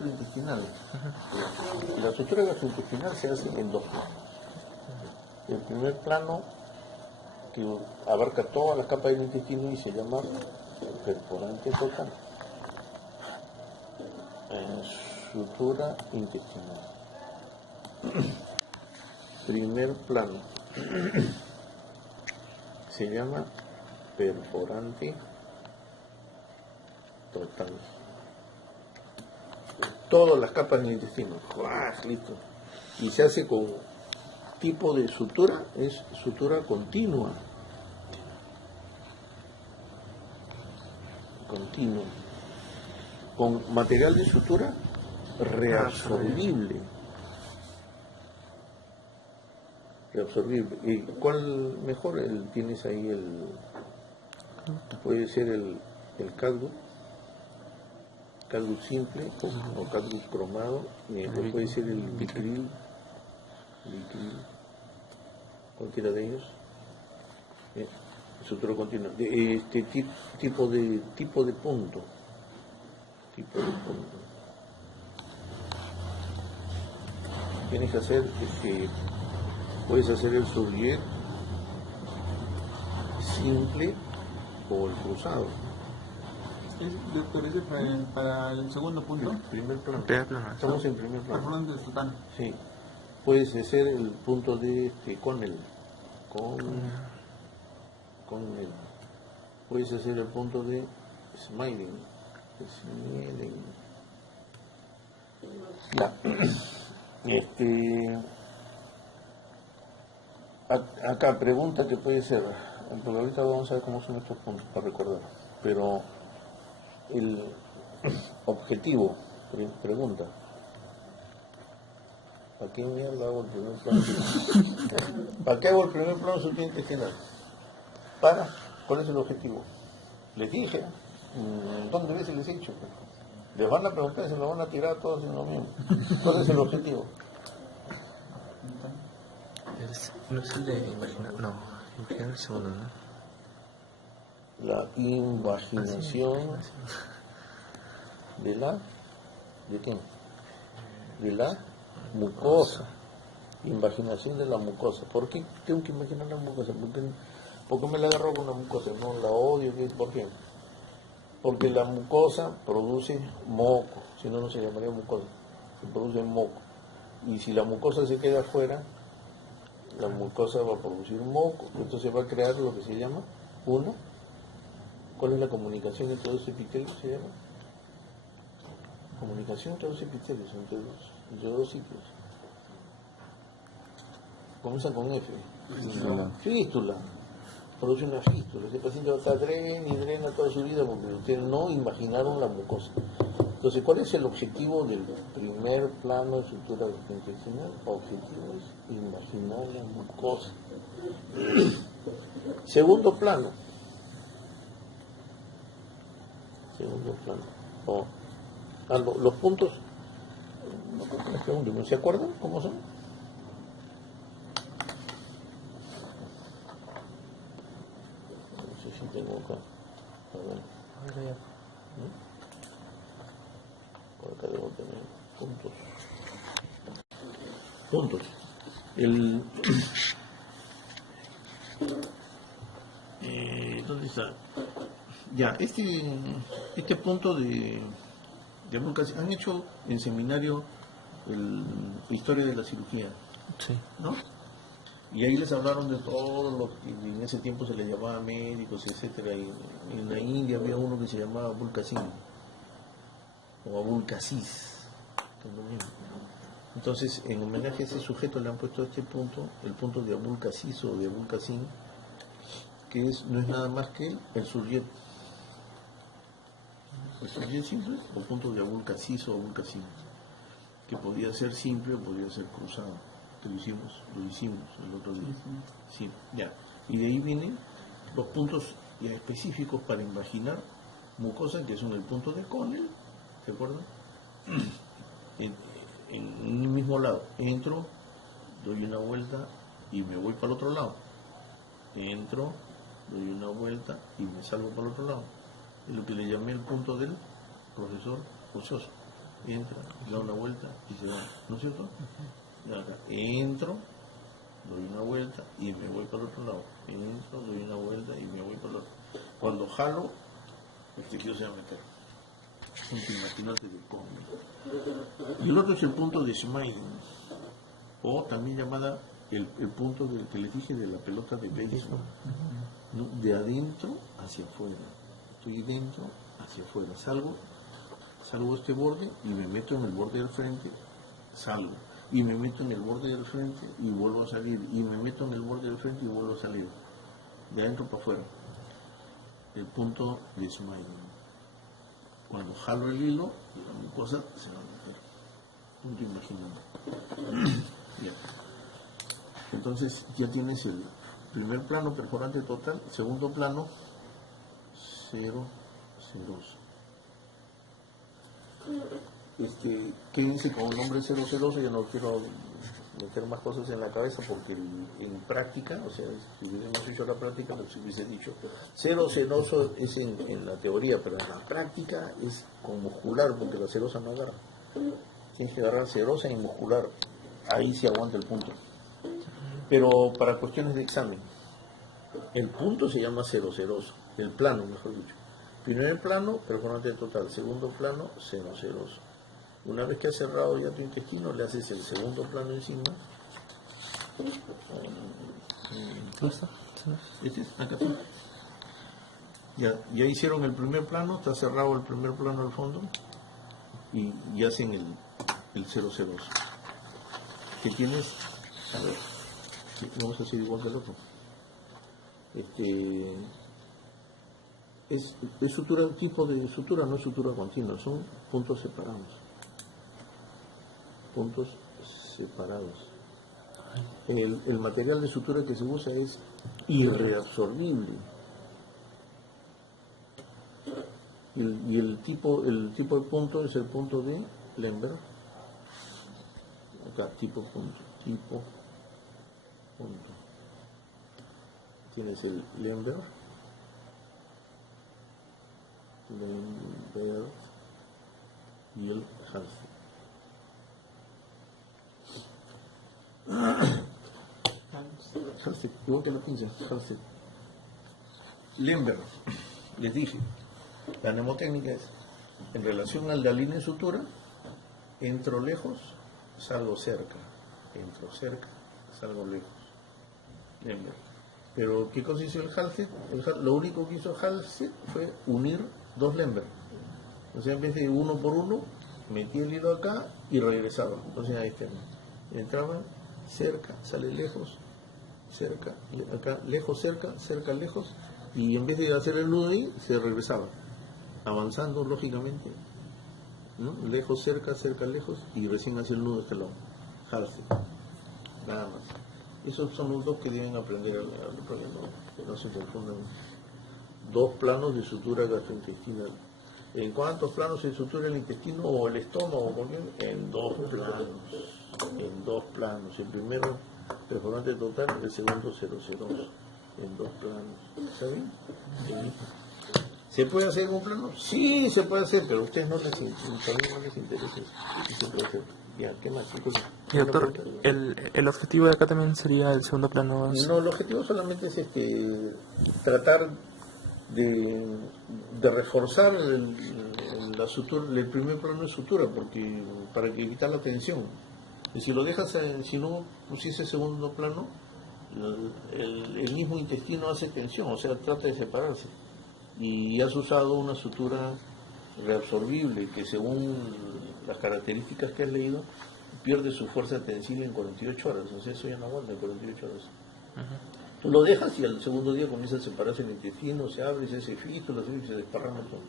sutura intestinal. Y la sutura gastrointestinal se hace en dos planos. El primer plano, que abarca todas las capas del intestino y se llama perforante total. Sutura intestinal. Primer plano se llama perforante total. Todas las capas del intestino. Listo. Y se hace con tipo de sutura, es sutura continua. Continua. Con material de sutura reabsorbible. Reabsorbible. ¿Y cuál mejor? Tienes ahí puede ser el Cadwood simple o Cadwood cromado, puede ser el Vicryl, cualquiera de ellos. Sutura continua. Este tipo de punto. Tienes que hacer, puedes hacer el Surliet simple o el cruzado. Doctor, ese para el segundo punto. El primer plano. Estamos en primer plano. Perforante total. Sí. Puedes hacer el punto de Connell. Puedes hacer el punto de Smiling. Ya. Acá pregunta que puede ser, porque ahorita vamos a ver cómo son estos puntos para recordar, pero el objetivo, pregunta, ¿para qué mierda hago el primer plano? ¿Para qué hago el primer plano subintestinal? ¿Cuál es el objetivo? Les dije, ¿dónde veces les he dicho? Les van a preguntar, se lo van a tirar todos en lo mismo. ¿Cuál es el objetivo? No es el de imaginar, no, imaginar el segundo, ¿no? La invaginación ¿de qué? De la mucosa. Invaginación de la mucosa. ¿Por qué tengo que imaginar la mucosa? ¿Por qué me la agarro con la mucosa? No la odio. ¿Por qué? Porque la mucosa produce moco, si no, no se llamaría mucosa, se produce moco. Y si la mucosa se queda afuera, la mucosa va a producir moco, entonces va a crear lo que se llama ¿cuál es la comunicación entre dos epitelios? Se llama comunicación entre dos epitelios, entre dos ciclos. Comienza con F. Fístula. Produce una fístula. Ese paciente va a estar drena toda su vida porque ustedes no imaginaron la mucosa. Entonces, ¿cuál es el objetivo del primer plano de sutura intestinal? Objetivo es imaginar la mucosa. Segundo plano. Los puntos, les pregunto, ¿se acuerdan cómo son? No sé si tengo acá. A ver. Por acá debo tener puntos. ¿Dónde está? Ya, este punto de Abulcasín, han hecho en seminario historia de la cirugía, sí, ¿no? Y ahí les hablaron de todo lo que en ese tiempo se les llamaba médicos, etcétera. Y en la India había uno que se llamaba Abulcasín o Abulcasis, que es lo mismo. Entonces, en homenaje a ese sujeto le han puesto este punto, el punto de Abulcasis o de Abulcasín, que no es nada más que el Surliet. El Surliet simple o punto de Abulcasis o Abulcasín, que podía ser simple o podía ser cruzado. Que lo hicimos el otro día. Sí, ya. Y de ahí vienen los puntos ya específicos para imaginar mucosa, que son el punto de Connell, ¿se acuerdan? En un mismo lado, entro, doy una vuelta y me voy para el otro lado. Entro, doy una vuelta y me salgo para el otro lado. Es lo que le llamé el punto del profesor ocioso. entra, da una vuelta y se va, ¿no es cierto? Y acá, entro, doy una vuelta y me voy para el otro lado. Entro, doy una vuelta y me voy para el otro. Cuando jalo, el tejido se va a meter. Imagínate de cómo. Y el otro es el punto de Smain, o también llamada el punto que les dije de la pelota de béisbol, ¿no? De adentro hacia afuera. Estoy dentro hacia afuera. Salgo este borde y me meto en el borde del frente, salgo. Y me meto en el borde del frente y vuelvo a salir. Y me meto en el borde del frente y vuelvo a salir. De adentro para afuera. El punto de Smain. Cuando jalo el hilo, la mucosa se va a meter. Punto imaginando. Bien. Entonces ya tienes el primer plano perforante total, segundo plano 0, 0. Quédense con el nombre 0, 0, ya no quiero meter más cosas en la cabeza porque en práctica, o sea, si hubiéramos hecho la práctica, nos hubiese dicho 0 senoso es en la teoría, pero en la práctica es con muscular, porque la serosa no agarra. Tienes que agarrar serosa y muscular, ahí sí aguanta el punto. Pero para cuestiones de examen, el punto se llama 0, seroso, el plano, mejor dicho. Primer plano, perforante total. Segundo plano, 0, seroso. Una vez que has cerrado ya tu intestino, le haces el segundo plano encima. Este es acá. Ya hicieron el primer plano, está cerrado el primer plano al fondo y hacen el 0, seroso. ¿Qué tienes? A ver. Vamos a hacer igual que el otro. Es sutura, tipo de sutura, no es sutura continua, son puntos separados. Puntos separados. El material de sutura que se usa es irreabsorbible. Y el tipo de punto es el punto de Lemberg. Acá, tipo punto. Tienes el Lemberg y el Halsted. Halsted, igual que la pinza, Halsted. Lemberg, les dije, la mnemotécnica es en relación a la línea de sutura, entro lejos, salgo cerca, entro cerca, salgo lejos. Lemberg. Pero ¿qué cosa hizo el Halsted? Lo único que hizo Halsted fue unir dos Lemberg. O sea, en vez de uno por uno, metí el hilo acá y regresaba. Entonces ahí está. Entraba cerca, sale lejos, cerca, acá lejos, cerca, cerca, lejos, y en vez de hacer el nudo ahí, se regresaba, avanzando lógicamente, ¿no? Lejos, cerca, cerca, lejos, y recién hace el nudo de este lado. Halsted. Nada más. Esos son los dos que deben aprender para que no se confundan. Dos planos de sutura gastrointestinal. ¿En cuántos planos se sutura el intestino o el estómago? En dos planos. En dos planos. El primero, perforante total, el segundo, 002. En dos planos. ¿Está bien? Sí. ¿Se puede hacer en un plano? Sí, se puede hacer, pero a ustedes no les interesa. Sí, se puede hacer. Ya, ¿qué más? Y doctor, ¿el objetivo de acá también sería el segundo plano? No, el objetivo solamente es tratar de reforzar la sutura, el primer plano de sutura, porque para evitar la tensión. Y si lo dejas, si no pusiese segundo plano, el mismo intestino hace tensión, o sea, trata de separarse. Y has usado una sutura reabsorbible que según las características que has leído pierde su fuerza tensible en 48 horas, o sea, eso ya no aguanta en 48 horas. Tú lo dejas y al segundo día comienza a separarse el intestino, se abre, se hace fístula, se desparrama todo.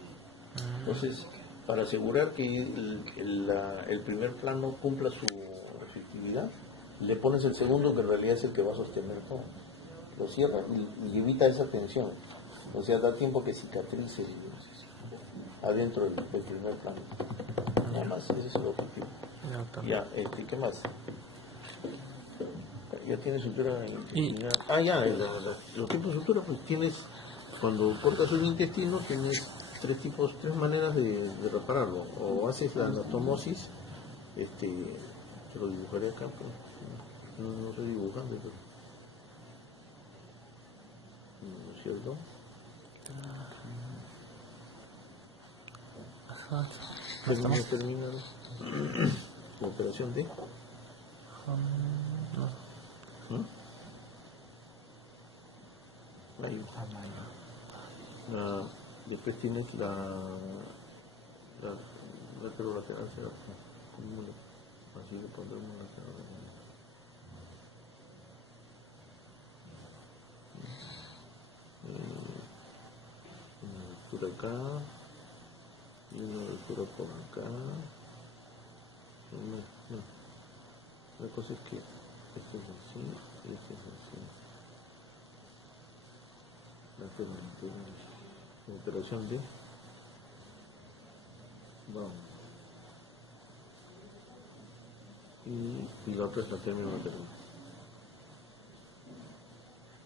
Entonces, para asegurar que el primer plano cumpla su efectividad, le pones el segundo, que en realidad es el que va a sostener todo. Lo cierra y evita esa tensión. O sea, da tiempo que cicatrice adentro del primer plano. Nada más, ese es el objetivo. Ya, ¿qué más? Ya tienes sutura. Los tipos de sutura, pues tienes, cuando cortas un intestino, tienes tres maneras de repararlo. O haces la anastomosis, te lo dibujaré acá, pero no estoy dibujando, pero, ¿no es cierto? Termina la operación de... Ahí. Después tienes la lateral, así le pondremos lateral. Una altura acá y una altura por acá. La cosa es que este es así y este es así. La operación de vamos. Y la otra es la término lateral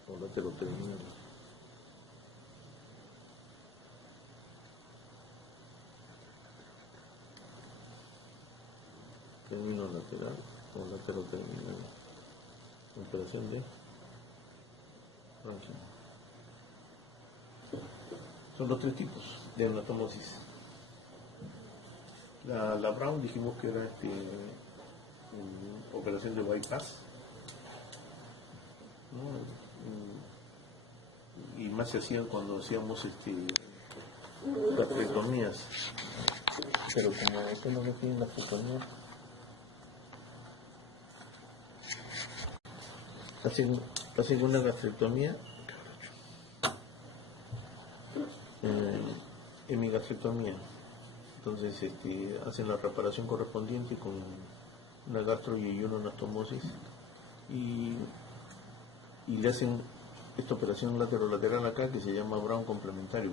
o lateroterminal. Término lateral o lateroterminal. Operación de Rankin. Son los tres tipos de anastomosis. La Brown dijimos que era operación de bypass, ¿no? Y más se hacían cuando hacíamos gastrectomías. Pero como esto no me tiene la gastrectomía, hacen una gastrectomía, hemigastrectomía. Entonces hacen la reparación correspondiente con una gastroyeyunoanastomosis y le hacen esta operación lateral acá que se llama Brown complementario.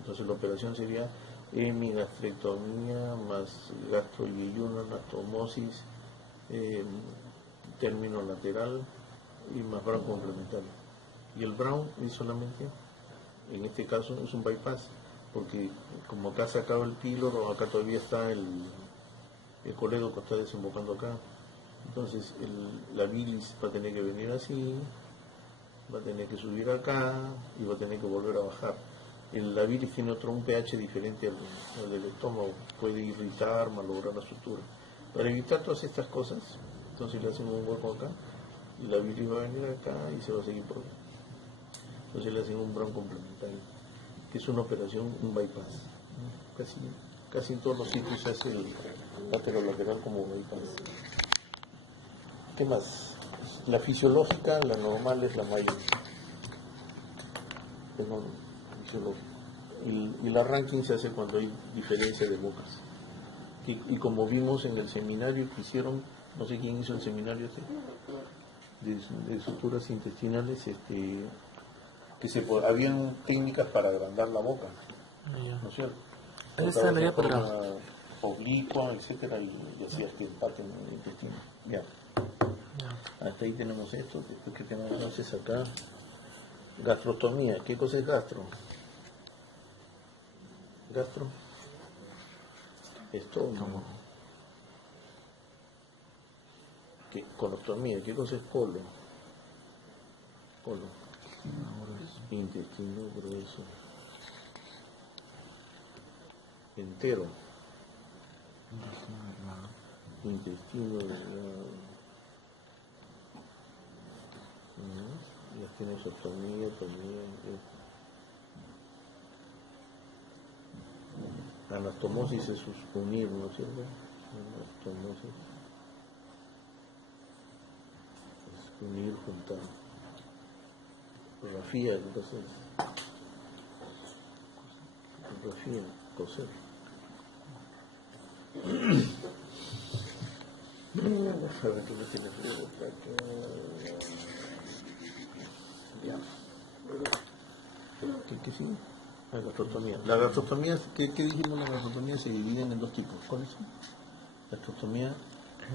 Entonces la operación sería hemigastrectomía más gastroyeyunoanastomosis, término lateral y más Brown complementario. Y el Brown es solamente, en este caso, es un bypass, porque como acá se acaba el píloro, acá todavía está el colédoco, está desembocando acá. Entonces la bilis va a tener que venir así, va a tener que subir acá y va a tener que volver a bajar. La bilis tiene un pH diferente al del estómago, puede irritar, malograr la sutura. Para evitar todas estas cosas, entonces le hacen un hueco acá y la bilis va a venir acá y se va a seguir por acá. Entonces le hacen un Brown complementario, que es una operación, un bypass. Casi en todos los sitios se hace el lateral como bypass. ¿Qué más? La fisiológica, la normal es la mayor. Es no fisiológica. Y la ranking se hace cuando hay diferencia de bocas. Y como vimos en el seminario que hicieron, no sé quién hizo el seminario de suturas intestinales, habían técnicas para agrandar la boca, ¿no es cierto? Esa la para oblicua, etcétera, y hacías que empaten el intestino. Ya. Hasta ahí tenemos esto. Después que tenemos entonces acá gastrostomía. ¿Qué cosa es gastro? Estómago. Colostomía. ¿Qué cosa es colon? Intestino grueso. Entero. Intestino delgado. Ya tienes ostomía, anastomosis es unir, ¿no es cierto? Anastomosis es unir, juntar. Grafía, entonces. Grafía, coser. A ver, ¿qué no tiene frío? Ya. ¿Qué sigue? La gastrostomía. La gastrostomía, ¿qué dijimos? La gastrostomía se dividen en dos tipos. ¿Cuáles son? Gastrostomía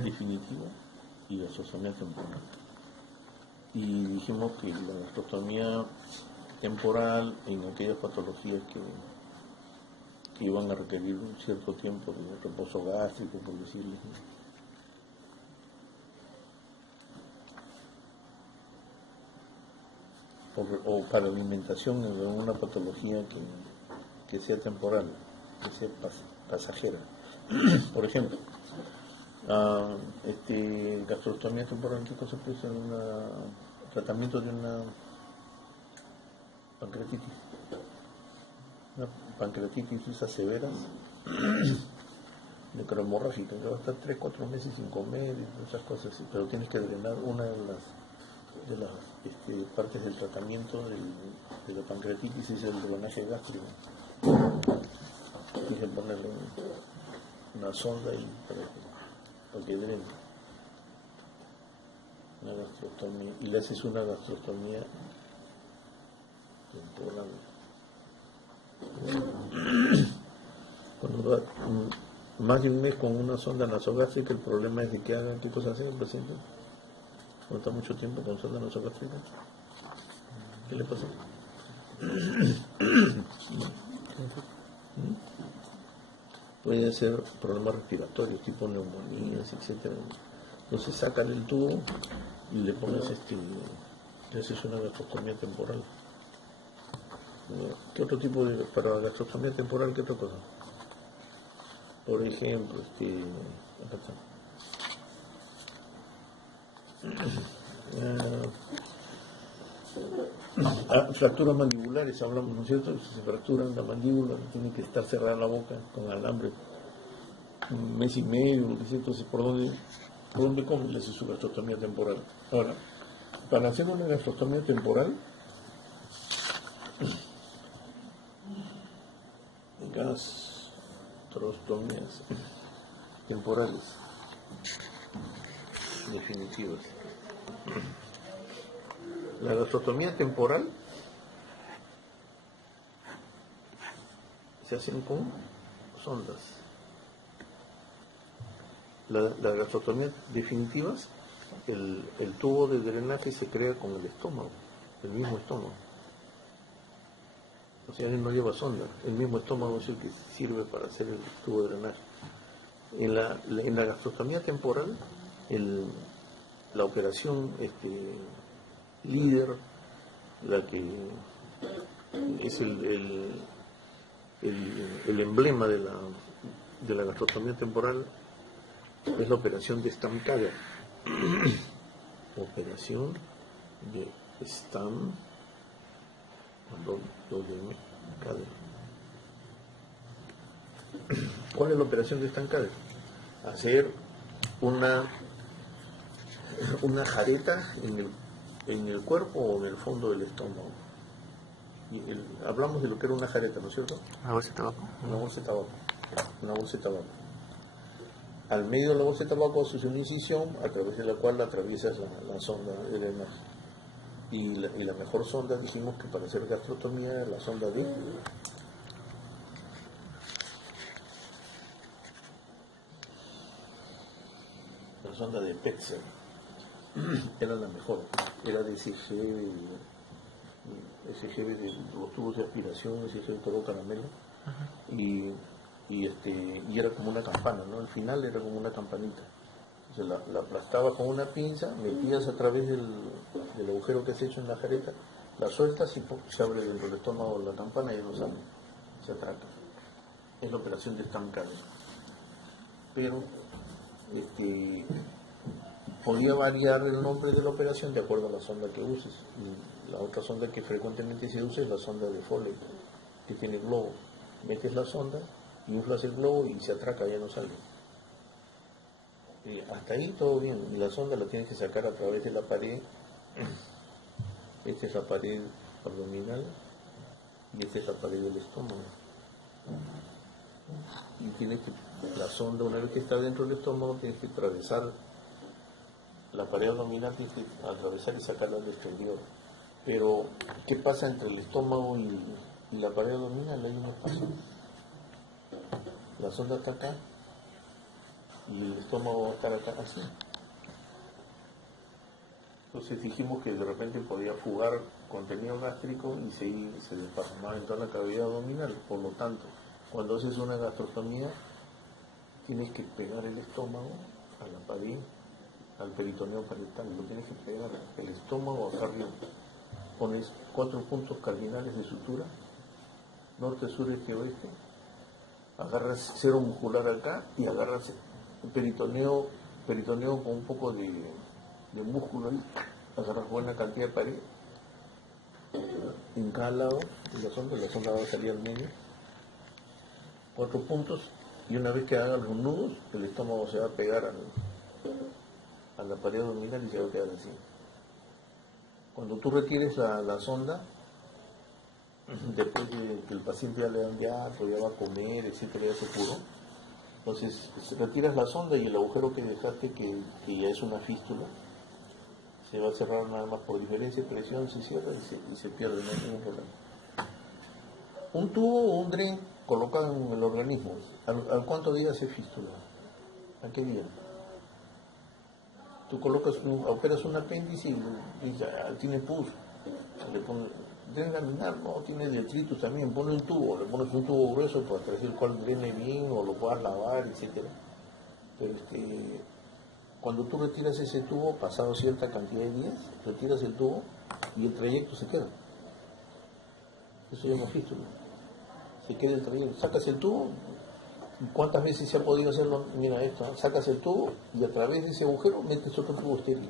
definitiva y gastrostomía temporal. Y dijimos que la gastrostomía temporal, en aquellas patologías que iban a requerir un cierto tiempo de reposo gástrico, por decirles, ¿no? O para alimentación en una patología que sea temporal, que sea pasajera. Por ejemplo, gastrostomía temporal, ¿qué cosa puede ser? Tratamiento de una pancreatitis. Una pancreatitis esas severas, necrohemorrágica, que va a estar 3-4 meses sin comer y esas cosas, pero tienes que drenar una de las partes del tratamiento de la pancreatitis, es el drenaje gástrico. Tienes que ponerle una sonda y para que drene. Una gastrostomía, y le haces una gastrostomía temporal. Cuando va más de un mes con una sonda nasogástrica, el problema es de que hagan, ¿qué cosa hace el paciente? Cuando está mucho tiempo con sonda nasogástrica, ¿qué le pasa? Puede ser problemas respiratorios, tipo neumonías, etcétera. Entonces sacan el tubo y le pones le haces una gastrostomía temporal. ¿Qué otro tipo de, para la gastrostomía temporal, qué otra cosa? Por ejemplo, acá está. Fracturas mandibulares, hablamos, ¿no es cierto? Si se fractura la mandíbula, tiene que estar cerrada la boca con alambre un mes y medio, lo que sea. Entonces, ¿por dónde come? Le hace su gastrostomía temporal. Ahora, para hacer una gastrostomía temporal, gastrostomías temporales definitivas. La gastrostomía temporal se hacen con sondas. La gastrostomía definitivas, el tubo de drenaje se crea con el estómago, el mismo estómago. O sea, no lleva sonda, el mismo estómago es el que sirve para hacer el tubo de drenaje. En la gastrostomía temporal, la operación líder, la que es el emblema de la gastrostomía temporal, es la operación de Stamp-Kager. Operación de Stamp-Kager. ¿Cuál es la operación de Stamp-Kager? Hacer una jareta en el cuerpo o en el fondo del estómago. Hablamos de lo que era una jareta, ¿no es cierto? ¿Una bolsa de tabaco? Una bolsa de tabaco. Una bolsa de tabaco. Al medio de la bolsa de tabaco haces una incisión a través de la cual atraviesas la sonda de drenaje. Y la mejor sonda, dijimos que para hacer gastrostomía es la sonda de Petzer. Era la mejor, era de SGB de los tubos de aspiración, SGB de todo caramelo, y era como una campana, ¿no? Al final era como una campanita. Entonces la aplastabas con una pinza, metías a través del agujero que has hecho en la jareta, la sueltas y se abre dentro del estómago la campana y no sale, se atraca. Es la operación de Stamp-Kager. Pero podía variar el nombre de la operación de acuerdo a la sonda que uses. Y la otra sonda que frecuentemente se usa es la sonda de Foley, que tiene globo. Metes la sonda, inflas el globo y se atraca, ya no sale. Y hasta ahí todo bien. Y la sonda la tienes que sacar a través de la pared. Esta es la pared abdominal y esta es la pared del estómago. Y la sonda, una vez que está dentro del estómago, tienes que atravesar la pared abdominal, tienes que atravesar y sacarla al exterior. Pero, ¿qué pasa entre el estómago y la pared abdominal? Hay un espacio. La sonda está acá y el estómago va a estar acá, así. Entonces dijimos que de repente podía fugar contenido gástrico y se desparramaba en toda la cavidad abdominal. Por lo tanto, Cuando haces una gastrostomía, tienes que pegar el estómago a la pared, al peritoneo parietal, lo tienes que pegar el estómago acá arriba. Pones 4 puntos cardinales de sutura, norte, sur, este, oeste, agarras cero muscular acá y agarras el peritoneo con un poco de músculo ahí, agarras buena cantidad de pared en cada lado de la sonda va a salir al medio, 4 puntos, y una vez que hagan los nudos, el estómago se va a pegar a la pared abdominal y se va a quedar así. Cuando tú retires la sonda, después de que el paciente ya le dan diálogo, ya va a comer, etcétera, ya se curó, entonces retiras la sonda y el agujero que dejaste, que ya es una fístula, se va a cerrar nada más por diferencia de presión, se cierra y se pierde, no hay ningún problema. Un tubo o un dren colocado en el organismo, ¿al cuánto día hace fístula? ¿A qué día? Tú operas un apéndice y ya tiene pus, le pones dren laminar, no, tiene detritus también, pone un tubo, le pones un tubo grueso para través del cual drene bien o lo puedas lavar, etcétera. Pero cuando tú retiras ese tubo, pasado cierta cantidad de días, retiras el tubo y el trayecto se queda. Eso se llama fístula. Se queda el trayecto. Sacas el tubo. ¿Cuántas veces se ha podido hacerlo? Mira esto, ¿no? Sacas el tubo y a través de ese agujero metes otro tubo estéril.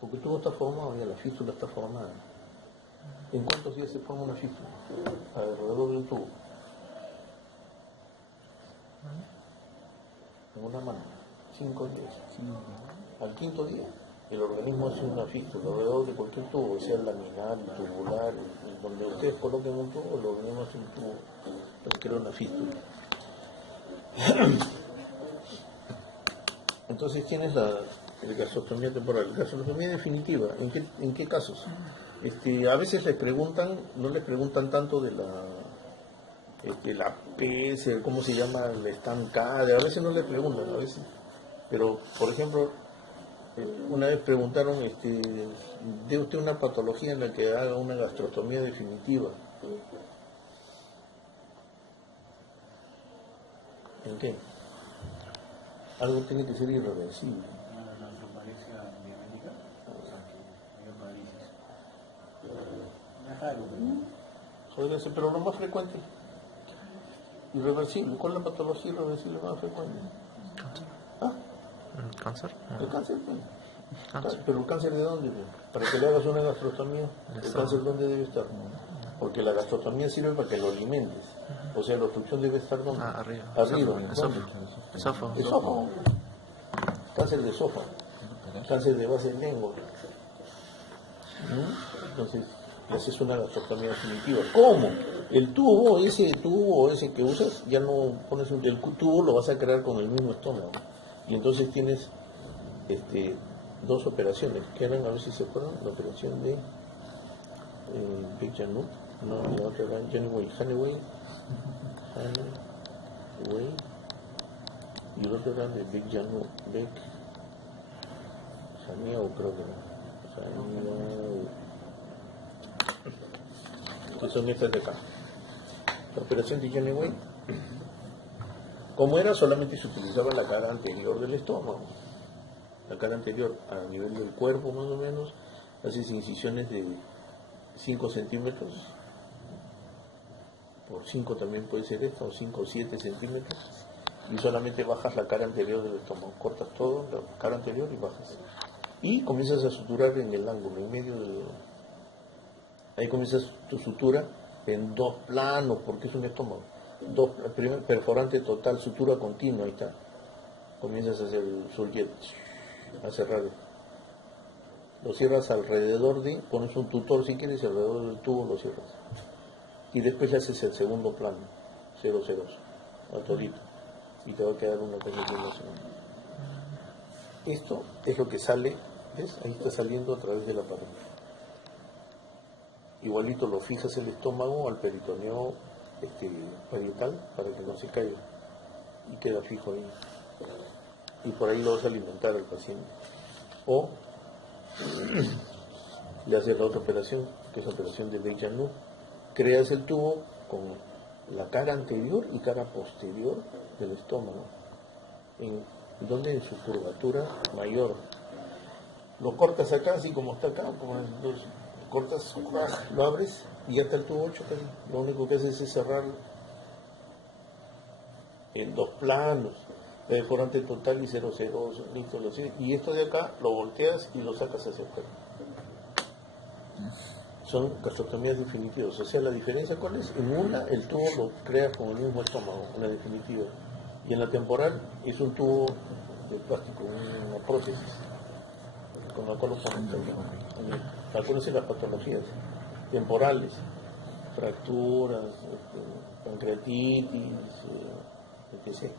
Porque el tubo está formado, ya la fístula está formada. ¿En cuántos días se forma una fístula? Alrededor del tubo. En una mano. 5 días. Al quinto día, el organismo hace una fístula alrededor de cualquier tubo, sea laminar, tubular, donde ustedes coloquen un tubo, el organismo hace un tubo, para crear una fístula. Entonces tienes la gastrostomía temporal, gastrostomía definitiva. ¿En qué casos? A veces les preguntan, no les preguntan tanto de la PS, cómo se llama, la estancada, a veces no les preguntan, a veces. Pero, por ejemplo, una vez preguntaron, ¿de usted una patología en la que haga una gastrostomía definitiva? ¿En qué? Algo tiene que ser irreversible. Una nefroparesia diabética, o sea, que haya parálisis. No es raro, pero... Podría ser, pero lo más frecuente, irreversible. ¿Cuál es la patología irreversible más frecuente? ¿Ah? ¿Cáncer? El cáncer, pues. Cáncer. ¿Pero el cáncer de dónde? Para que le hagas una gastrostomía, ¿el cáncer dónde debe estar? Porque la gastrostomía sirve para que lo alimentes. O sea, la obstrucción debe estar ¿dónde? Arriba. Arriba. Esófago. Esófago. Cáncer de esófago. Cáncer de base de lengua. Entonces, haces una gastrostomía definitiva. ¿Cómo? El tubo ese que usas, ya no pones el tubo, lo vas a crear con el mismo estómago. Y entonces tienes 2 operaciones, que eran, a ver si se acuerdan, la operación de Big Janu, no, la otra era Honeyway, y el otro era de Big Janu, Haniao, creo que era, que son estas de acá. La operación de Honeyway, como era, solamente se utilizaba la cara anterior del estómago, la cara anterior a nivel del cuerpo más o menos, haces incisiones de 5 centímetros, por 5 también puede ser esta, o 5 o 7 centímetros, y solamente bajas la cara anterior del estómago, cortas todo, la cara anterior y bajas. Y comienzas a suturar en el ángulo, en medio ahí comienzas tu sutura en 2 planos, porque es un estómago. Primer perforante total, sutura continua, ahí está. Comienzas a hacer el surjet, a cerrar. Lo cierras alrededor pones un tutor si quieres, y alrededor del tubo lo cierras. Y después le haces el segundo plano, 0, 0, a todito. Y te va a quedar una pequeña iluminación. Esto es lo que sale, ¿ves? Ahí está saliendo a través de la pared. Igualito lo fijas el estómago al peritoneo parietal para que no se caiga y queda fijo ahí, y por ahí lo vas a alimentar al paciente, o le haces la otra operación, que es la operación de Beijanu. Creas el tubo con la cara anterior y cara posterior del estómago, donde en su curvatura mayor. Lo cortas acá, así como está acá, cortas, lo abres y ya está el tubo 8 casi. Lo único que haces es cerrar en 2 planos, perforante total y 0,0, listo, y esto de acá lo volteas y lo sacas hacia afuera. Son gastrostomías definitivas. O sea, la diferencia ¿cuál es? En una el tubo lo creas con el mismo estómago, en la definitiva, y en la temporal es un tubo de plástico, una prótesis con la cual lo ponen también. Acuérdense las patologías temporales, fracturas, pancreatitis, etc.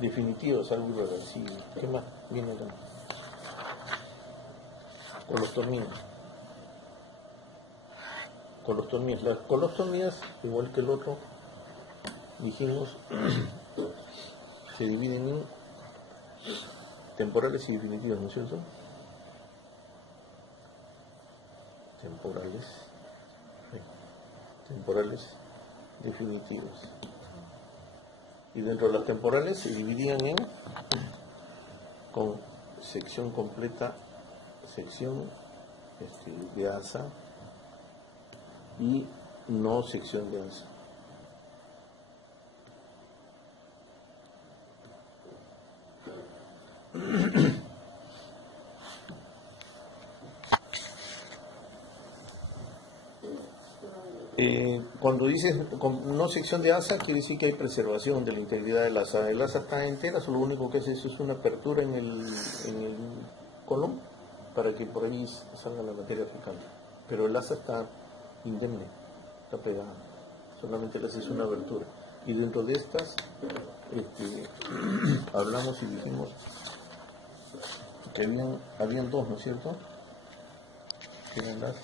Definitivas, algo irreversible. ¿Qué más viene acá? Colostomía. Colostomías. Las colostomías, igual que el otro, dijimos, se dividen en temporales y definitivas, ¿no es cierto? Temporales definitivas. Y dentro de las temporales se dividían en con sección completa, sección de asa y no sección de asa. Cuando dices no sección de asa, quiere decir que hay preservación de la integridad del asa. El asa está entera, solo lo único que hace es una apertura en el colon para que por ahí salga la materia fecal. Pero el asa está indemne, está pegada. Solamente le haces una abertura. Y dentro de estas, hablamos y dijimos que habían dos, ¿no es cierto? Que eran las...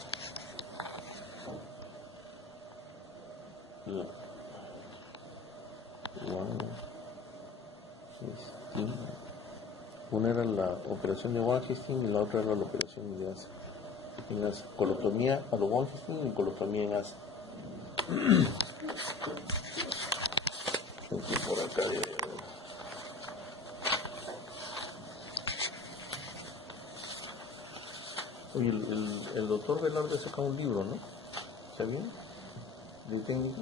Una era la operación de Wallenstein y la otra era la operación de asa. En la colostomía a lo Wallenstein y colostomía en asa. Aquí por acá Oye, el doctor Velarde ha sacado un libro, ¿no? ¿Está bien? De técnica.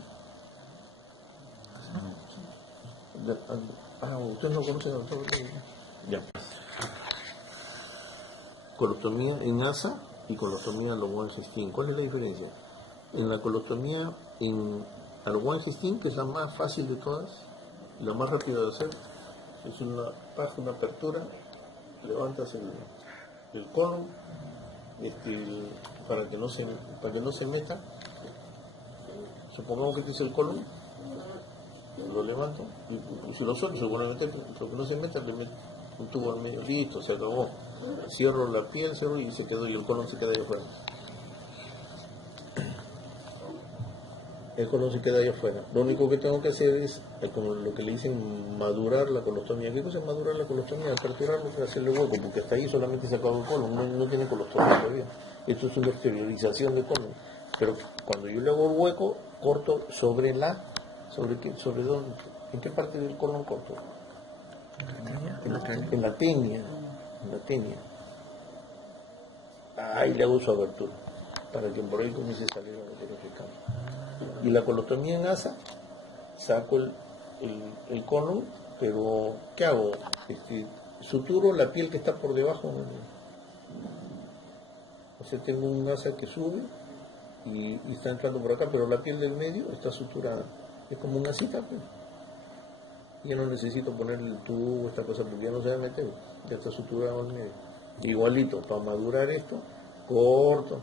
¿Usted no conoce al doctor Velarde? Ya. Colostomía en asa y colostomía a lo Wallenstein. ¿Cuál es la diferencia? En la colostomía a lo Wallenstein, que es la más fácil de todas, la más rápida de hacer, es una apertura, levantas el colon para que no se meta. Supongamos que este es el colon, lo levanto y si lo suelto, seguramente lo que no se meta, le meto un tubo al medio, listo, se acabó. Cierro la piel, y se quedó, y el colon se queda ahí afuera. El colon se queda ahí afuera. Lo único que tengo que hacer es, como lo que le dicen, madurar la colostomía. ¿Qué cosa es madurar la colostomía? Aperturarlo para hacerle hueco, porque hasta ahí solamente se acabó el colon, no tiene colostomía todavía. Esto es una exteriorización de colon. Pero cuando yo le hago el hueco, corto ¿sobre qué? ¿Sobre dónde? ¿En qué parte del colon corto? En la tenia. Ahí le hago su abertura, para que por ahí comience a salir la materia fecal. Y la colostomía en asa, saco el colon, pero ¿qué hago? Suturo la piel que está por debajo. O sea, tengo un asa que sube y está entrando por acá, pero la piel del medio está suturada. Es como una cita, pues. Ya no necesito poner el tubo, esta cosa, porque ya no se va a meter, ya está suturado en medio. Igualito, para madurar esto, corto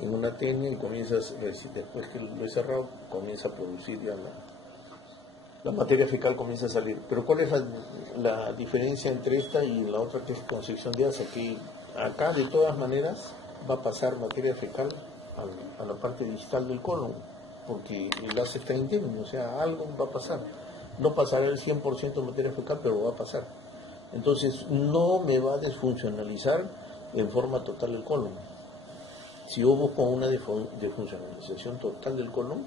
en una tenia y comienzas, después que lo he cerrado, comienza a producir ya la materia fecal, comienza a salir. Pero ¿cuál es la diferencia entre esta y la otra, que es con sección de asa? Que acá de todas maneras va a pasar materia fecal a la parte distal del colon, porque el asa está indemne, o sea, algo va a pasar. No pasará el 100% de materia fecal, pero va a pasar. Entonces no me va a desfuncionalizar en forma total el colon. Si yo busco una desfuncionalización total del colon,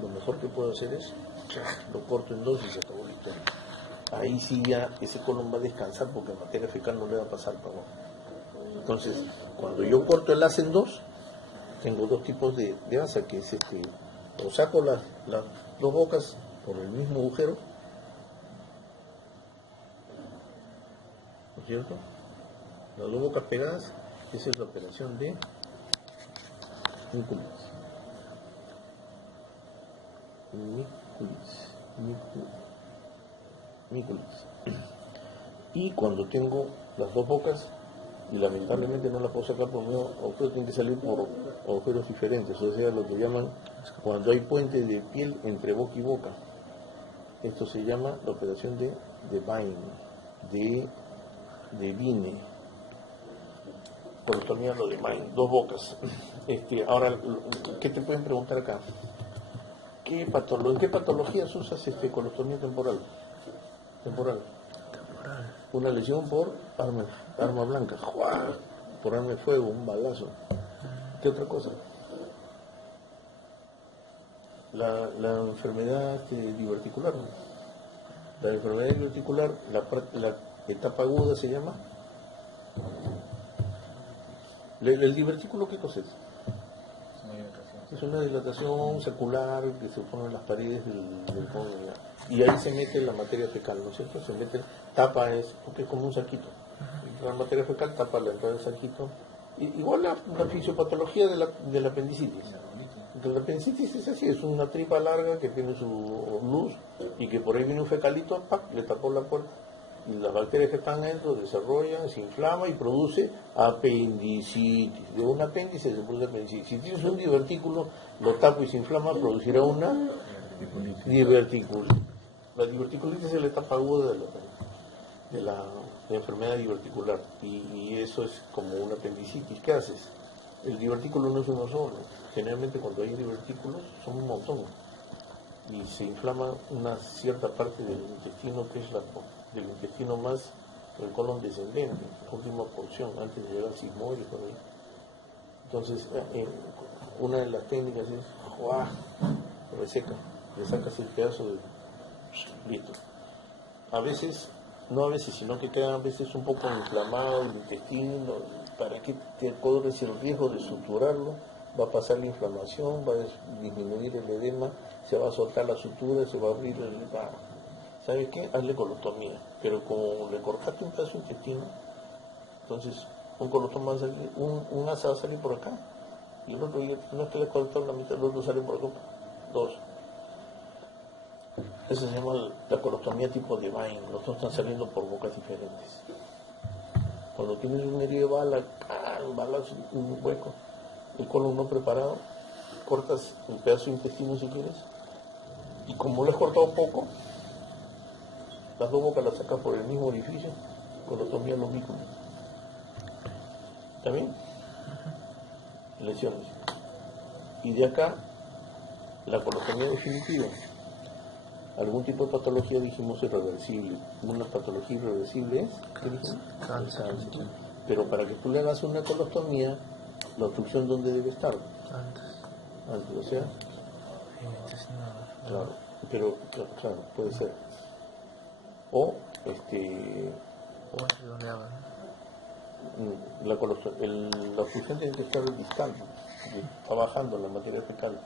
lo mejor que puedo hacer es, lo corto en dos y se acabó la historia. Ahí sí ya ese colon va a descansar porque materia fecal no le va a pasar para abajo. Entonces, cuando yo corto el asa en dos, tengo dos tipos de asa, que es o saco las dos bocas por el mismo agujero, ¿no es cierto? Las dos bocas pegadas, esa es la operación de Mikulicz. Y cuando tengo las dos bocas, y lamentablemente no las puedo sacar por medio agujero, tienen que salir por agujeros diferentes, o sea, lo que llaman cuando hay puente de piel entre boca y boca. Esto se llama la operación de Vine, de Vine, colostomía lo de Vine, dos bocas. Ahora, ¿qué te pueden preguntar acá? ¿En qué patologías usas colostomía temporal? Una lesión por arma blanca, ¡juá! Por arma de fuego, un balazo. ¿Qué otra cosa? La enfermedad diverticular. La enfermedad diverticular, la etapa aguda se llama. ¿El divertículo qué cosa es? Es una dilatación secular que se pone en las paredes del fondo, y ahí se mete la materia fecal, ¿no es cierto? Se mete, porque es como un saquito. La materia fecal tapa la entrada del saquito. Igual la fisiopatología de la apendicitis. Entonces, la apendicitis es así, es una tripa larga que tiene su luz y que por ahí viene un fecalito, ¡pac!, le tapó la puerta. Y las bacterias que están adentro desarrollan, se inflama y produce apendicitis. De un apéndice se produce apendicitis. Si tienes un divertículo, lo tapo y se inflama, producirá una diverticulitis. La diverticulitis es la etapa aguda de la enfermedad diverticular. Y eso es como una apendicitis. ¿Qué haces? El divertículo no es uno solo. Generalmente cuando hay divertículos son un montón. Y se inflama una cierta parte del intestino, que es del intestino más el colon descendente, la última porción antes de llegar al sigmoide por ahí. Entonces, una de las técnicas es reseca, le sacas el pedazo de listo. No a veces, sino que queda a veces un poco inflamado el intestino, para que te corres el riesgo de suturarlo, va a pasar la inflamación, va a disminuir el edema, se va a soltar la sutura, se va a abrir el edema. ¿Sabes qué? Hazle colostomía, pero como le cortaste un pedazo de intestino, entonces un colostoma va a salir, un asa va a salir por acá, y el otro, no es que le cortaron la mitad, el otro sale por acá, dos. Eso se llama la colostomía tipo de Vine, los dos están saliendo por bocas diferentes. Cuando tienes un herido de bala, un balazo, un hueco, el colon no preparado, cortas el pedazo de intestino si quieres, y como lo has cortado poco, las dos bocas las sacas por el mismo orificio, colostomía lomícola. ¿Está bien? Lesiones. Y de acá, la colostomía definitiva. Algún tipo de patología dijimos irreversible. Una patología irreversible es cáncer. Pero para que tú le hagas una colostomía, la obstrucción ¿dónde debe estar? Antes, o sea. Claro, pero claro, puede ser. O la obstrucción tiene que estar distal, porque está bajando la materia fecal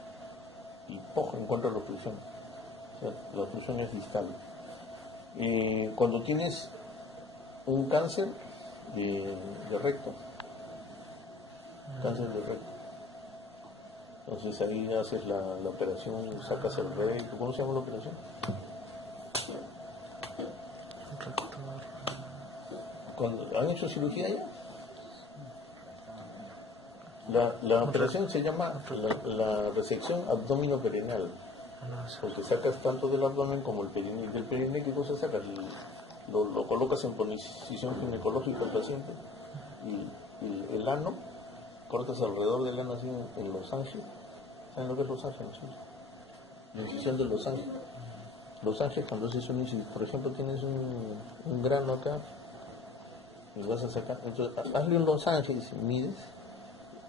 y encuentra la obstrucción. O sea, la obstrucción es distal. Cuando tienes un cáncer de recto, entonces ahí haces la operación, sacas el recto. ¿Cómo se llama la operación? Cuando han hecho cirugía ya, la operación se llama la resección abdominoperineal, porque sacas tanto del abdomen como el perineo. Del perineo, ¿qué cosa sacas? Lo colocas en posición ginecológica al paciente, y el ano, cortas alrededor del ano así en los ángeles. ¿Saben lo que es los ángeles? La incisión de los ángeles. Los ángeles, cuando haces una incisión, por ejemplo, tienes un grano acá, y vas a sacar, entonces hazle un losange y mides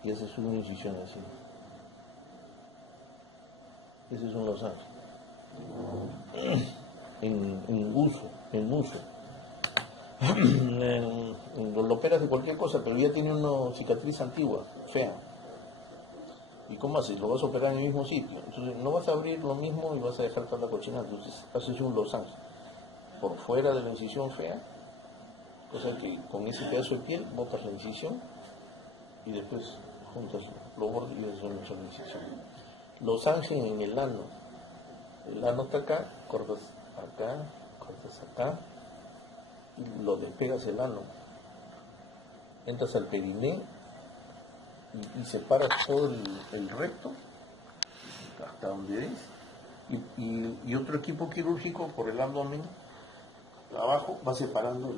y haces una incisión así. Ese es un losange. En uso. Lo operas de cualquier cosa, pero ya tiene una cicatriz antigua, fea. ¿Y cómo haces? Lo vas a operar en el mismo sitio. Entonces no vas a abrir lo mismo y vas a dejar toda la cochinada. Entonces haces un losange por fuera de la incisión fea, cosa que con ese pedazo de piel botas la incisión y después juntas los bordes y haces una sola incisión. Losange en el ano. El ano está acá, cortas acá y lo despegas el ano. Entras al periné y separas todo el recto hasta donde es. Y otro equipo quirúrgico por el abdomen, abajo, va separando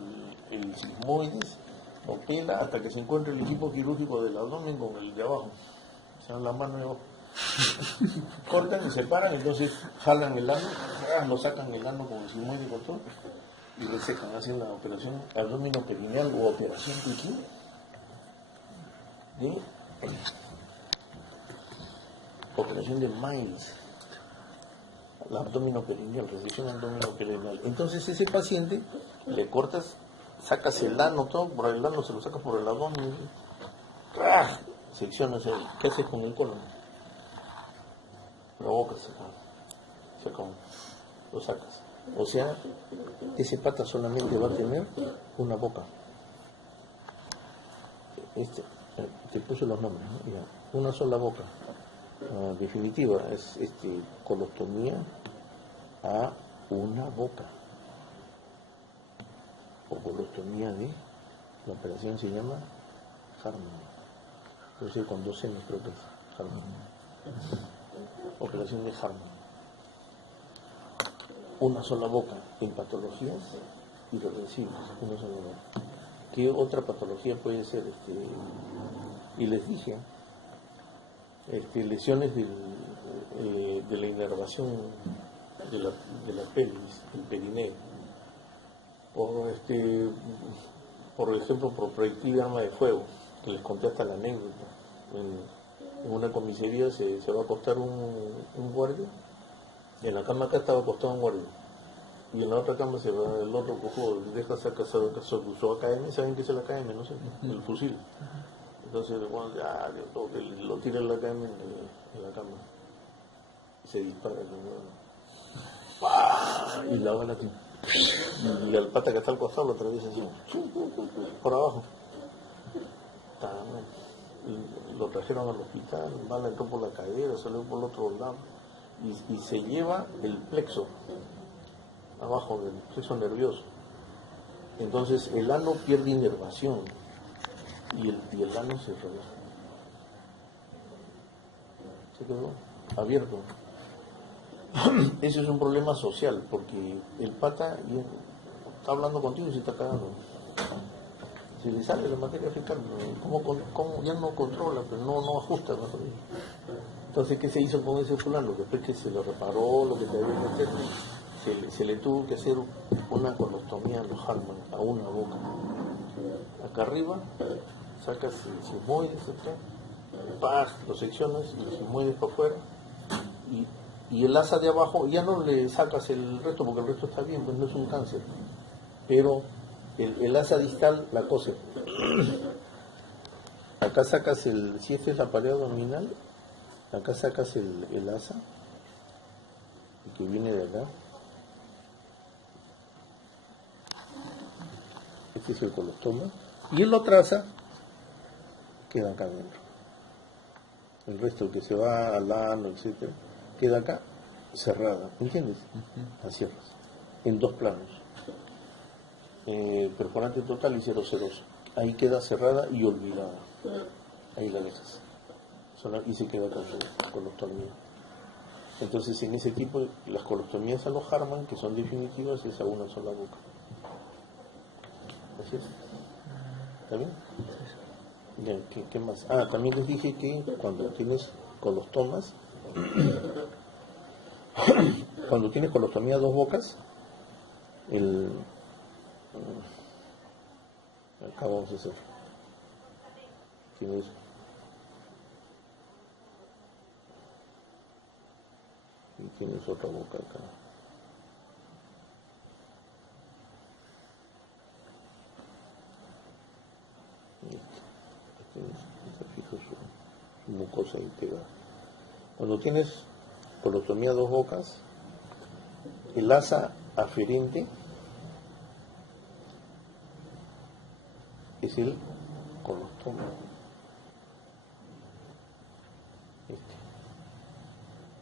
el sigmoides, lo pela hasta que se encuentre el equipo quirúrgico del abdomen con el de abajo. O sea, la mano de abajo. Cortan y separan, entonces jalan el ano, lo sacan el ano con el sigmoide con todo y resecan, hacen la operación abdominoperineal o operación Piquín de operación de Miles, la abdominoperineal, resección abdominoperineal. Entonces ese paciente le cortas, sacas el ano, todo por el ano, se lo sacas por el abdomen, seccionas el, ¿qué haces con el colon? La boca lo sacas. O sea, ese pata solamente va a tener una boca. Te puse los nombres, ¿no? Ya, una sola boca. Definitiva, es colostomía a una boca. O colostomía de, la operación se llama Harman. Entonces con 2 senos creo que es Harman. Operación de Harman. Una sola boca en patologías irreversibles, una sola boca. ¿Qué otra patología puede ser? Y les dije, lesiones de la inervación de la pelvis, el perineo, o por ejemplo, por proyectil de arma de fuego, que les conté hasta la anécdota. En una comisaría se va a acostar un guardia, y en la cama acá estaba acostado un guardia, y en la otra cama se va el otro cojudo, saca su AKM, ¿saben qué es el AKM? No sé, el fusil. Entonces, bueno, ya lo tira el AKM en la cama, se dispara, ¡pah! Y la bala aquí. Y al pata que está al costado lo atraviesa así, por abajo. Y lo trajeron al hospital, bala entró por la cadera, salió por el otro lado y se lleva el plexo abajo del plexo nervioso. Entonces el ano pierde inervación y el ano se relaja. Se quedó abierto. Ese es un problema social, porque el pata está hablando contigo y se está cagando. Si le sale la materia fecal, ¿cómo ya no controla, pero no ajusta? ¿No? Entonces, ¿qué se hizo con ese fulano? Después que se lo reparó, lo que tenía que hacer, se le tuvo que hacer una colostomía en los Harman, a una boca. Acá arriba, sacas el sigmoides, lo seccionas y los sigmoides para afuera, y el asa de abajo ya no le sacas el resto, porque el resto está bien, pues no es un cáncer, pero el asa distal la cose. Acá sacas si esta es la pared abdominal, acá sacas el asa, el que viene de acá. Este es el colostoma. Y el otra asa queda acá adentro. El resto que se va al ano, etcétera, queda acá cerrada. ¿Entiendes? La cierras. En 2 planos. Perforante total y 0 ceroso. Ahí queda cerrada y olvidada. Ahí la dejas. Y se queda con su colostomía. Entonces, en ese tipo, las colostomías a los Harman, que son definitivas, es a una sola boca. Así es. ¿Está bien? Bien, ¿qué más? También les dije que cuando tienes colostomas, cuando tienes colostomía a 2 bocas, acá vamos a hacer. Tienes tienes otra boca acá. Tienes su mucosa íntegra. Cuando tienes colostomía dos bocas, el asa aferente es el colostoma.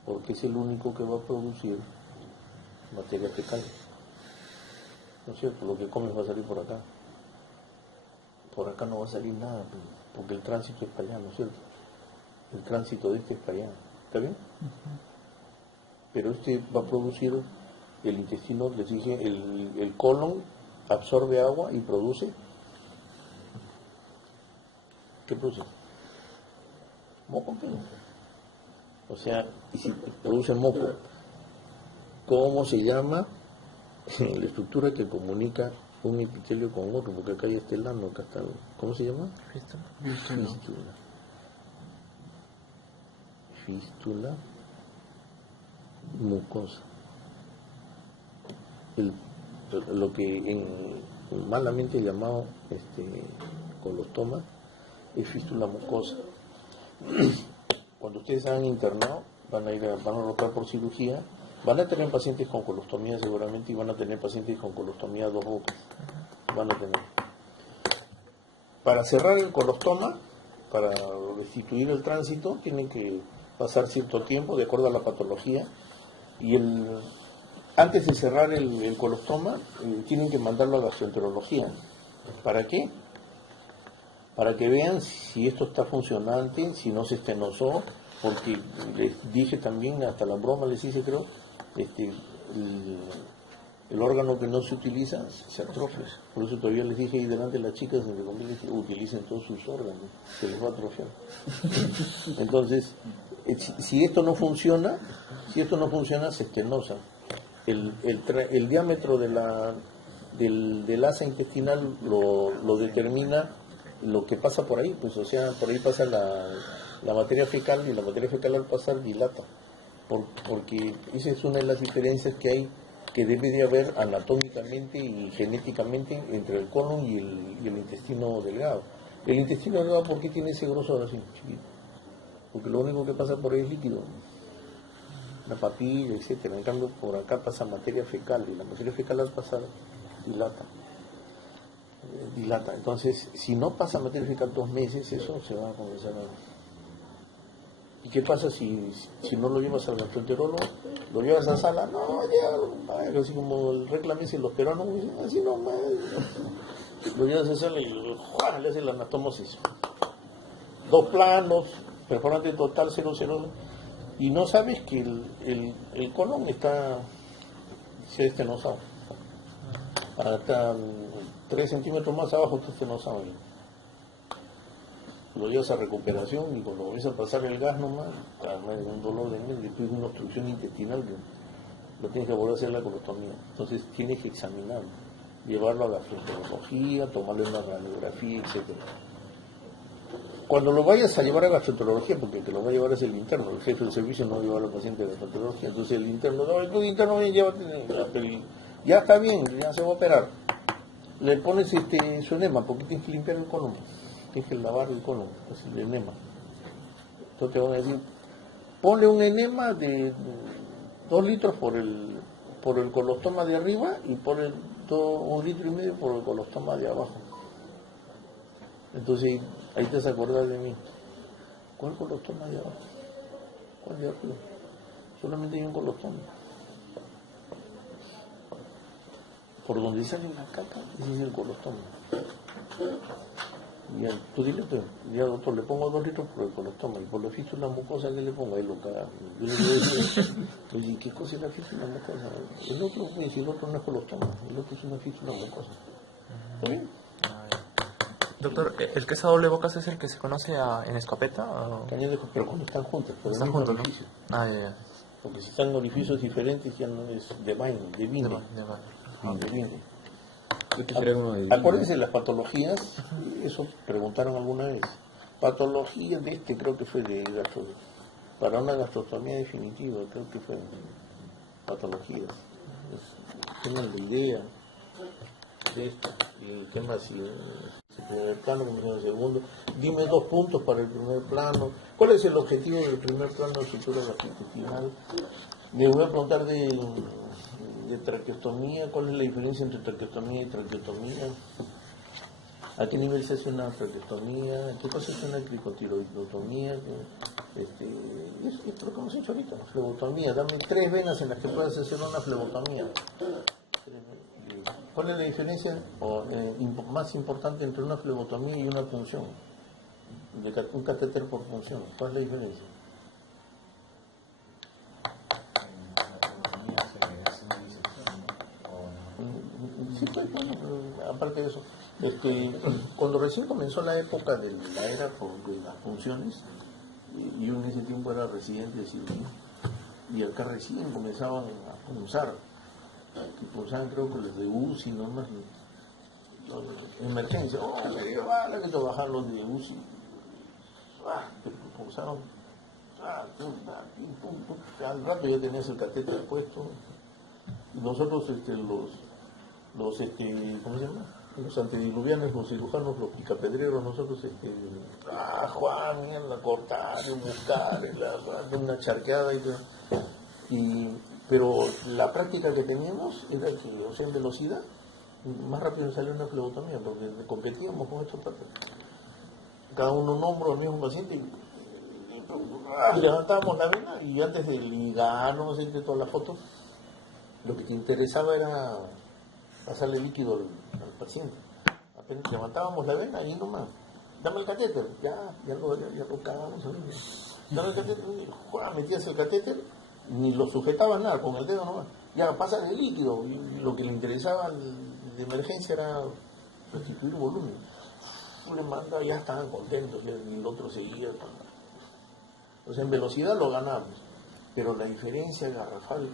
Porque es el único que va a producir materia fecal. ¿No es cierto? Lo que comes va a salir por acá. Por acá no va a salir nada, porque el tránsito es para allá, ¿no es cierto? El tránsito de este es para allá. ¿Está bien? Pero este va a producir, el intestino, les dije, el colon absorbe agua y produce. ¿Qué produce? Moco, ¿qué? O sea, y si produce moco, ¿cómo se llama la estructura que comunica un epitelio con otro? Porque acá hay este lano, acá está, ¿cómo se llama? Fístula. Fístula mucosa. Lo que malamente llamado colostoma es fístula mucosa. Cuando ustedes han internado, van a rotar por cirugía, van a tener pacientes con colostomía seguramente y van a tener pacientes con colostomía dos bocas. Van a tener. Para cerrar el colostoma, para restituir el tránsito, tienen que pasar cierto tiempo de acuerdo a la patología y antes de cerrar el colostoma tienen que mandarlo a gastroenterología. ¿Para qué? Para que vean si esto está funcionante, si no se estenosó, porque les dije también, hasta la broma les hice creo, el órgano que no se utiliza se atrofia. Por eso todavía les dije ahí delante de las chicas, que utilicen todos sus órganos, se les va a atrofiar. Entonces, si esto no funciona, se estenosa. El diámetro del asa intestinal lo determina lo que pasa por ahí, pues, o sea, por ahí pasa la materia fecal y la materia fecal al pasar dilata, porque esa es una de las diferencias que hay, que debe de haber anatómicamente y genéticamente entre el colon y el intestino delgado. El intestino delgado, ¿por qué tiene ese grosor así, chiquito? Porque lo único que pasa por ahí es líquido, la papilla, etcétera. En cambio, por acá pasa materia fecal y la materia fecal al pasar dilata. Entonces, si no pasa materia fecal 2 meses, eso se va a comenzar a... ¿Y qué pasa si no lo llevas al gastroenterólogo? ¿Lo llevas a sala? No, ya, así como el reclamese los peruanos, así nomás. Lo llevas a sala y le hace la anatomosis. 2 planos, perforante total 0,0. Y no sabes que el colon se ha estenosado. Hasta 3 centímetros más abajo está estenosado. Lo llevas a recuperación y cuando comienza a pasar el gas nomás, un dolor de mente, después una obstrucción intestinal, lo tienes que volver a hacer la colostomía. Entonces tienes que examinarlo, llevarlo a la gastroenterología, tomarle una radiografía, etcétera. Cuando lo vayas a llevar a gastroenterología, porque el que lo va a llevar es el interno, el jefe del servicio no lleva a los pacientes a gastroenterología, entonces el interno, no, el interno llévate, ya está bien, ya se va a operar. Le pones su enema, porque tienes que limpiar el colon, tienes que lavar el colon, es el enema. Entonces te van a decir, ponle un enema de 2 litros por el colostoma de arriba y ponle 1,5 litros por el colostoma de abajo. Entonces, ahí te vas a acordar de mí. ¿Cuál colostoma de abajo? ¿Cuál de arriba? Solamente hay un colostoma. Por donde sale la caca, ese es el colostoma. Y tú dile, pues, ya doctor, le pongo 2 litros por el colostoma y por la fístula mucosa, ¿qué le pongo? Ahí lo caga. Yo le voy a decir, oye, ¿qué cosa es la fístula mucosa? El otro, pues, el otro no es colostoma, el otro es una fístula mucosa. ¿Está bien? Doctor, ¿el queso a doble bocas es el que se conoce en escopeta? Pero cuando están juntas, pero Están en el mismo juntos, orificio. ¿no? Ya. Porque si están en orificios diferentes, ya no es de vaina, de vino. De vino. Acuérdense las patologías, eso preguntaron alguna vez. Patología de creo que fue de para una gastrostomía definitiva, creo que fue. patologías. Tengan la idea de esto. ¿Y qué más? Si el primer plano, como en el segundo. Dime 2 puntos para el primer plano. ¿Cuál es el objetivo del primer plano de estructura longitudinal? Le voy a preguntar de traqueostomía. ¿Cuál es la diferencia entre traqueostomía y traqueotomía? ¿A qué nivel se hace una traqueostomía? ¿Qué cosa es una cricotiroidotomía? Esto lo que hemos hecho ahorita, flebotomía. Dame 3 venas en las que puedas hacer una flebotomía. ¿Cuál es la diferencia más importante entre una flebotomía y una punción? Un catéter por punción. ¿Cuál es la diferencia? Sí, pues, bueno, aparte de eso, cuando recién comenzó la época de la era de las funciones, yo en ese tiempo era residente de cirugía, y acá recién comenzaban a punzar, que punzaban creo que los de UCI, nomás, emergencia, vale que te bajan los de UCI, que punzaron, al rato ya tenías el catéter puesto, y nosotros ¿cómo se llama? Los antediluvianos, los cirujanos, los picapedreros, nosotros, Juan, mierda, cortar, buscar, una charqueada y todo. Pero la práctica que teníamos era que, o sea, en velocidad, más rápido salió una flebotomía, porque competíamos con estos patas. Cada uno un hombro al mismo paciente y levantábamos la vena, y antes de ligar, no sé, de todas las fotos, lo que te interesaba era pasarle líquido al paciente. Apenas levantábamos la vena y nomás, dame el catéter, ya lo cagábamos. Dame el catéter, metías el catéter, ni lo sujetabas nada, con el dedo nomás. Ya, pásale el líquido, y lo que le interesaba de emergencia era restituir volumen. Le mandaba, ya estaban contentos, y el otro seguía. O sea, en velocidad lo ganamos, pero la diferencia garrafal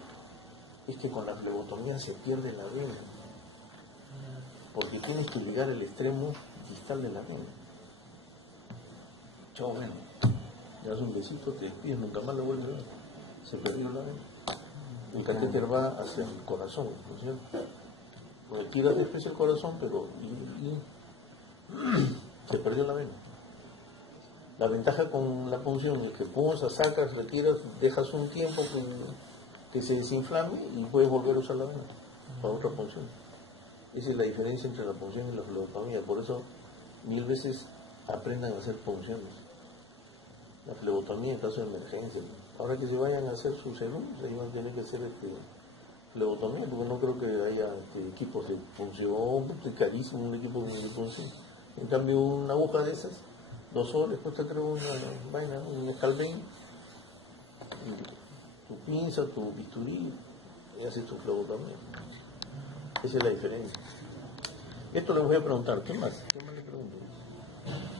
es que con la flebotomía se pierde la vena, porque tienes que llegar al extremo distal de la vena. Chao, vena. Le das un besito, te despides, nunca más le vuelves a ver. Se perdió la vena. El catéter va hacia el corazón, ¿no es cierto? Retiras después el corazón, pero se perdió la vena. La ventaja con la punción es que punzas, sacas, retiras, dejas un tiempo que se desinflame y puedes volver a usar la vena para otra punción. Esa es la diferencia entre la punción y la flebotomía. Por eso 1000 veces aprendan a hacer punciones. La flebotomía en caso de emergencia. Ahora que se vayan a hacer sus serum, ahí van a tener que hacer flebotomía, porque no creo que haya equipos de punción, es carísimo un equipo de punción. En cambio, una aguja de esas, 2 soles, cuesta creo una vaina, un escalbén, tu pinza, tu bisturí, y haces tu flebotomía. Esa es la diferencia. Esto les voy a preguntar, ¿qué más? ¿Qué más le pregunto?